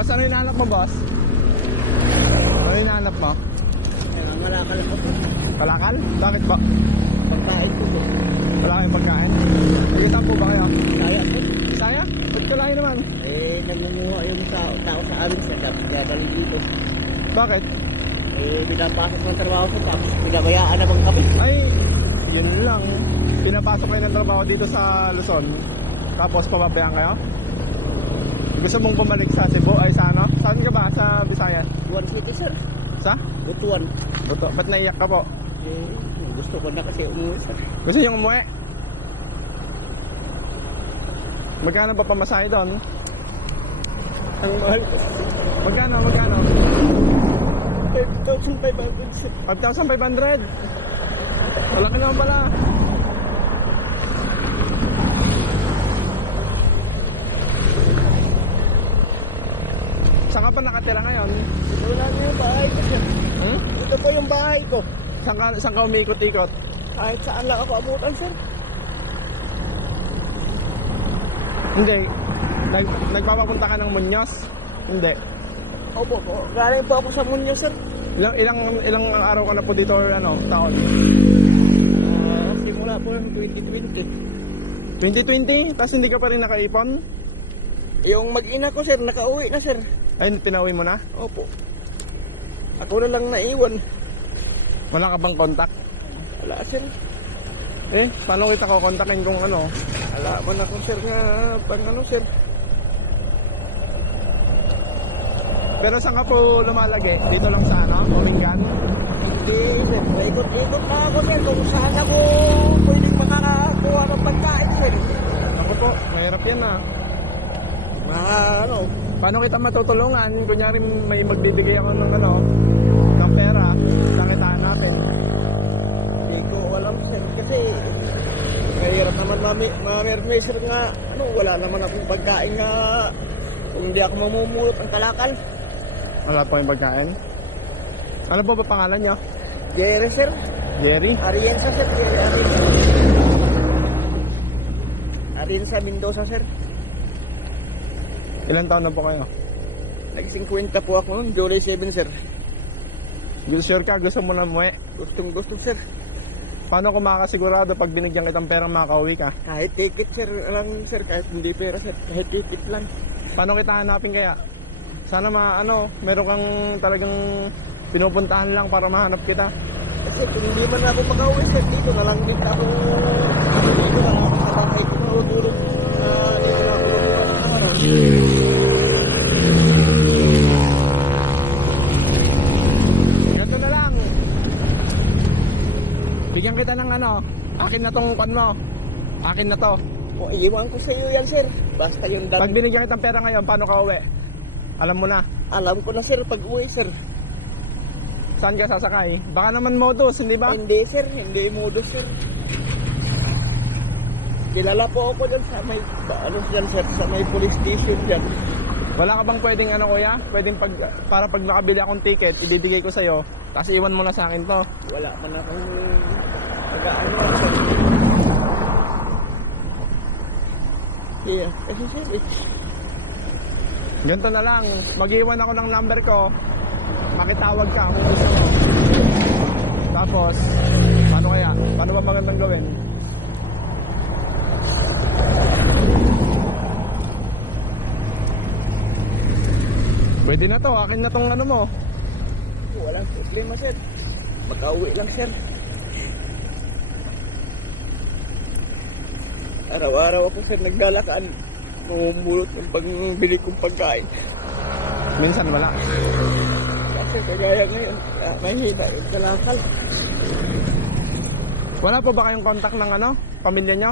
Boss, ano hinahanap mo, boss? Ano hinahanap mo? Malakal ko po. Kalakal? Bakit ba? Pagkain ko po. Wala kayong pagkain? Nakita po ba kayo? Kaya po. Saya? Ba't kalahin naman? Nangunguha yung tao sa amin sir. Tapos dadali dito. Bakit? Pinapasok ng trabaho ko. Tapos pinabayaan naman kami. Ay, yun lang. Pinapasok kayo ng trabaho dito sa Luzon. Tapos pababayaan kayo? Gusto mong bumalik sa Cebu? Ay, sa ano? Saan ka ba? Sa Visayas? Butuan City sir. Sa? Butuan. Buto. Ba't naiyak ka po? Gusto ko na kasi umuwi sir. Gusto niyong umuwi? Magkano ba pamasahe doon? Ang mahal ko. Magkano? 5,500 sir. 5,500? Malaki naman pala. Saan ka pa nakatira ngayon? Wala na yung bahay ko sir. Ito po yung bahay ko. Saan ka umikot-ikot? Kahit saan lang ako abutan sir. Hindi. Nagpapapunta ka ng Muñoz? Hindi. Opo po. Galing po ako sa Munyo sir. Ilang araw ka na po dito or ano, taon? Simula po ng 2020. 2020? Tapos hindi ka pa rin nakaipon? Yung mag-ina ko sir, nakauwi na sir. Ay, pinauwi mo na? Opo. Ako na lang naiwan. Wala ka bang contact? Wala sir. Paano kita ko kontakin kung ano? Wala man ako sir nga pang ano sir. Pero saan ka po lumalagi? Dito lang sa ano? Omingan? Hindi sir. Ikot-ikot na ako sir kung saan ako pwedeng makakakuha ng pagkain sir. Ako po, mahirap yan ah. Mga ano. Paano kita matutulungan? Kunyari may magbibigay ako ng ano, ng pera, sakitaan natin. Hindi ko alam sir kasi mahirap naman mamirme sir nga ano, wala naman akong pagkain nga kung hindi ako mamumulot ng kalakal. Wala po yung pagkain. Ano po ba pangalan nyo? Jerry sir. Jerry? Arienza sir. Arienza Mendoza sir. Ilan taon na po kayo? Nag-50 po ako noon, July 7 sir. Sure ka? Gusto mo na umuwi? Gustong gusto sir. Paano kung makakasigurado pag binigyan kitang perang makakauwi ka? Kahit ticket sir lang sir, kahit hindi pera sir, kahit ticket lang. Paano kita hanapin kaya? Sana meron kang talagang pinupuntahan lang para mahanap kita. Kasi kung hindi man ako makauwi sir, dito na lang din ako. Dito na lang ako sa bahay ko matutulog. Dito na ako Ganito na lang. Bigyan kita ng akin na tong pan mo. Akin na to. O, iiwan ko sa iyo yan sir. Basta yung Pag binigyan kitang pera ngayon, paano ka uwi? Alam mo na. Alam ko na sir, pag uwi sir. Saan ka sasakay? Baka naman modus, hindi ba? Hindi sir, hindi modus sir. Kilala po ako dyan sa may, dyan sir, sa may police station dyan. Wala ka bang pwedeng kuya? Pwedeng para pag nakabili akong ticket, ibibigay ko sa'yo, tapos iwan mo na sa akin to. Wala man akong pag-aano sir. Yeah, kasi sir, Ganito na lang, mag-iwan ako ng number ko, makitawag ka kung gusto mo. Tapos, paano kaya? Paano ba magandang gawin? Pwede na to, akin na tong ano mo. walang problema sir. Makauwi lang sir. Araw-araw ako sir naglalakad. Mamumulot ng pagbili kong pagkain. Minsan wala. Kasi kagaya ngayon, mahina yung kalakal. Wala po ba kayong contact ng pamilya nyo?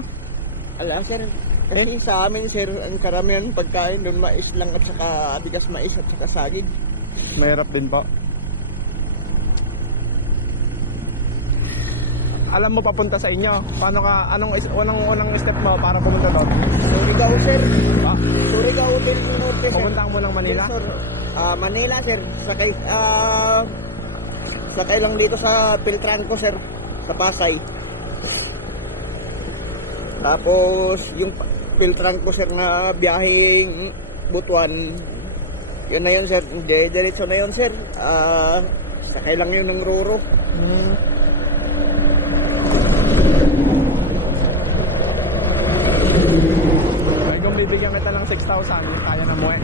Ala sir, kasi sa amin sir, ang karamihan ng pagkain doon mais lang at saka bigas mais at saka saging. Mahirap din po. Alam mo papunta sa inyo. Paano ka, unang step mo para pumunta doon? Surigao sir. Ah, Surigao del Norte sir. pupunta mo ng Manila? Yes, sir. Manila sir. Sakay lang dito sa Piltranco sir. Sa Pasay. Tapos yung Piltranco sir na biyaheng Butuan. Yun na yun, sir. Diretso na yun, sir. Sakay lang yun ng Roro. Hmm. Ay, kung bibigyan kita ng 6,000, kaya na mo eh.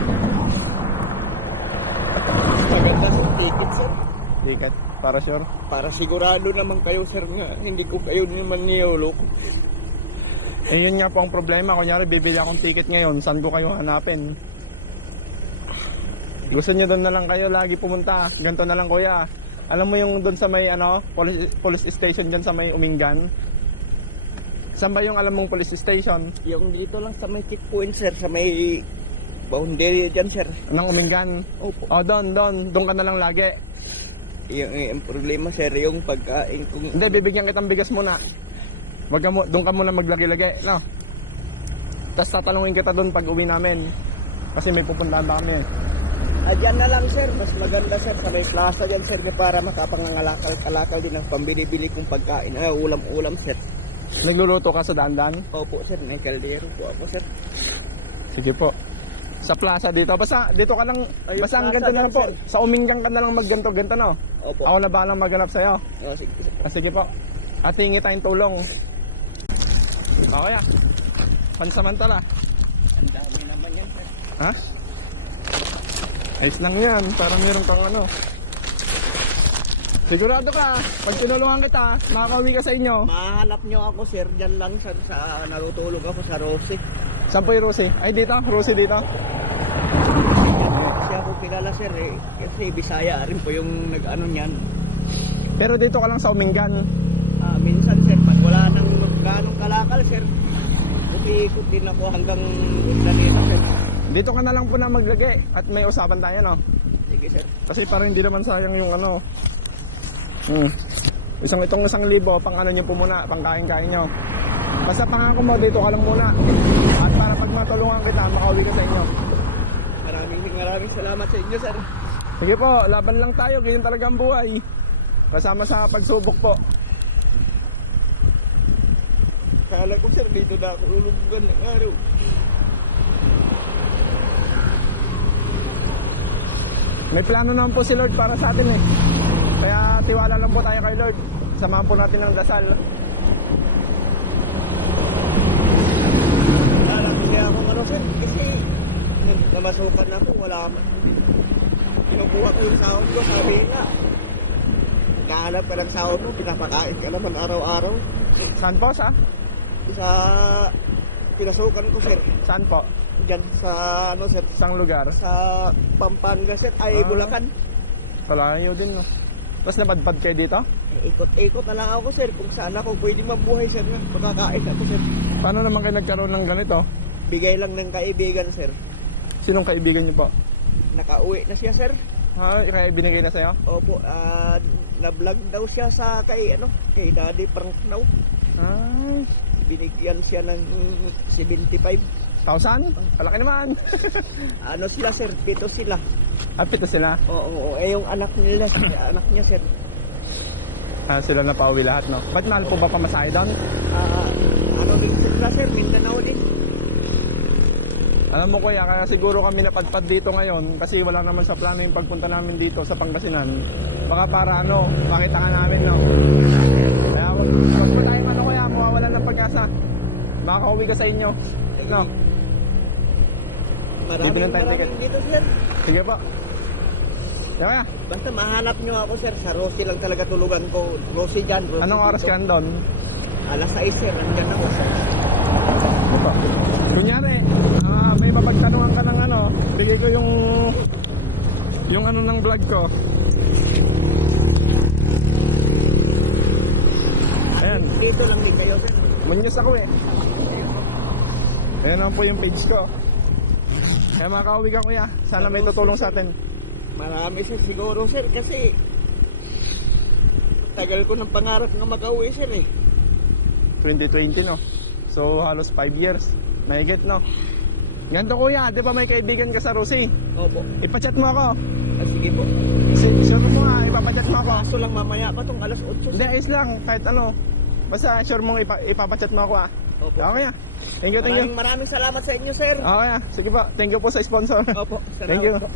Maganda sa ticket, sir. Ticket, para sure. Para sigurado naman kayo, sir, nga hindi ko kayo naman niyulok. Eh yun nga po ang problema. Kunyari bibili akong ticket ngayon, saan ko kayo hanapin? Gusto nyo doon na lang kayo lagi pumunta. Ganito na lang kuya. Alam mo yung doon sa may police station dyan sa may Umingan? Saan ba yung alam mong police station? Yung dito lang sa may checkpoint, sir, sa may boundary dyan, sir. Ng Umingan? Opo. O doon ka na lang lagi. Yung problema, sir, yung pagkain kung... Hindi, bibigyan kitang bigas muna. Doon ka muna maglagi-lagi, no? Tapos tatanungin kita doon pag uwi namin. Kasi may pupuntahan pa kami. Dyan na lang, sir. Mas maganda, sir, sa may plaza dyan, sir, para makapangangalakal-kalakal din ang pambili-bili kong pagkain. Ulam-ulam, sir. Nagluluto ka sa daan-daan? Opo, sir. May kaldero po ako, sir. Sige po. Sa plaza dito. Basta dito ka lang. Ay, Basta ang plaza ganito na lang dyan, po. sir. Sa Umingan ka na lang magganto-ganto, no? Opo. Ako na balang maghanap sa'yo. Sige, sir. Sige po. At hingi tayong tulong. Okay ah. Pansamantala. Ang dami naman yan, sir. Ha? Ayos lang yan. Parang meron kang ano. Sigurado ka. Pag tinulungan kita, makakauwi ka sa inyo. Mahanap nyo ako, sir. Dyan lang, sir, sa narutulog ako sa Rosie. Saan po yung Rosie? Ay dito? Rosie dito? Siya po kilala, sir, eh. Kasi Bisaya rin po yung nag-ano niyan. Pero dito ka lang sa Umingan. Minsan, sir, pag wala nang ganong kalakal, sir, umiikot din ako hanggang kanina, sir. Dito ka na lang po na maglagay. At may usapan tayo, no? Sige, sir. Kasi parang hindi naman sayang yung ano. Itong 1,000, pang ano nyo po muna, pang kain-kain nyo. Basta pangako mo, dito ka lang muna. At para pag matulungan kita, makauwi ka sa inyo. Maraming salamat sa inyo, sir. Sige po, laban lang tayo, ganyan talaga ang buhay. Kasama sa pagsubok po. Kala ko, sir, dito na ako lulubugan ng araw. May plano naman po si Lord para sa atin eh. Kaya tiwala lang po tayo kay Lord. Samahan po natin ng dasal. Lalaki ako, ano, sir, kasi namasukan ako, wala man. Kinukuha ko yung sahod ko, sabi nga, kahanap ka ng sahod mo, pinapakain ka naman araw-araw. Saan po? Sa pinasukan ko, sir. Saan po? Diyan sa, ano, sir, Isang lugar? sa Pampanga, sir, ay Bulacan. Kalayo din no. Tapos napadpad kayo dito? Ikot-ikot na lang ako, sir, kung saan ako pwedeng mabuhay, sir. Makakain ako, sir. Paano naman kayo nagkaroon ng ganito? Bigay lang ng kaibigan, sir. Sinong kaibigan niyo po? Nakauwi na siya, sir. Kaya binigay na sa'yo? Opo, na-vlog daw siya sa kay Daddy Frank daw. Ay, Binigyan siya ng 75. 1,000? Palaki naman. Ano sila, sir? 7 sila. Pito sila. Oo. Yung anak niya, sir. Sila na pauwi lahat, no? Ba't mahal po ba pamasahe doon? Ano din sila, sir? Mindanao din. Alam mo kuya, kaya siguro kami napadpad dito ngayon kasi wala naman sa plano yung pagpunta namin dito sa Pangasinan. Baka para makita ka namin, no? Kaya wag po tayong kaya, mawawalan ng pag-asa. Makakauwi ka sa inyo. No? Bibili ng time ticket. Maraming dito, sir. Sige po. Kaya, Basta mahanap nyo ako, sir. Sa Rosie lang talaga tulugan ko. Rosie dyan. Rosie anong oras dito. ka doon? Alas 6, sir. Nandyan ako, sir. Ito. Kunyari, may mapagtanungan ka ng bigay ko yung ano ng vlog ko. Ayan, Dito lang din kayo, sir. munyos ako eh. Ayan naman po yung page ko. Kaya makakauwi ka kuya. Sana may tutulong sa atin. Marami, sir. Siguro, sir. Kasi tagal ko ng pangarap nga mag-uwi, sir, eh. 2020 no. So halos 5 years. Mahigit no. Ganito kuya, di ba may kaibigan ka sa Rosie? Opo. Ipachat mo ako. Sige po. Sure mo nga, ipapachat mo ako. Kaso lang mamaya pa tong alas 8, sir. Hindi, ayos lang. Kahit ano. Basta sure mong ipapachat mo ako Opo. Okay Thank you. Maraming salamat sa inyo, sir. Okay Sige po. Thank you po sa sponsor. Opo. Thank you. Po.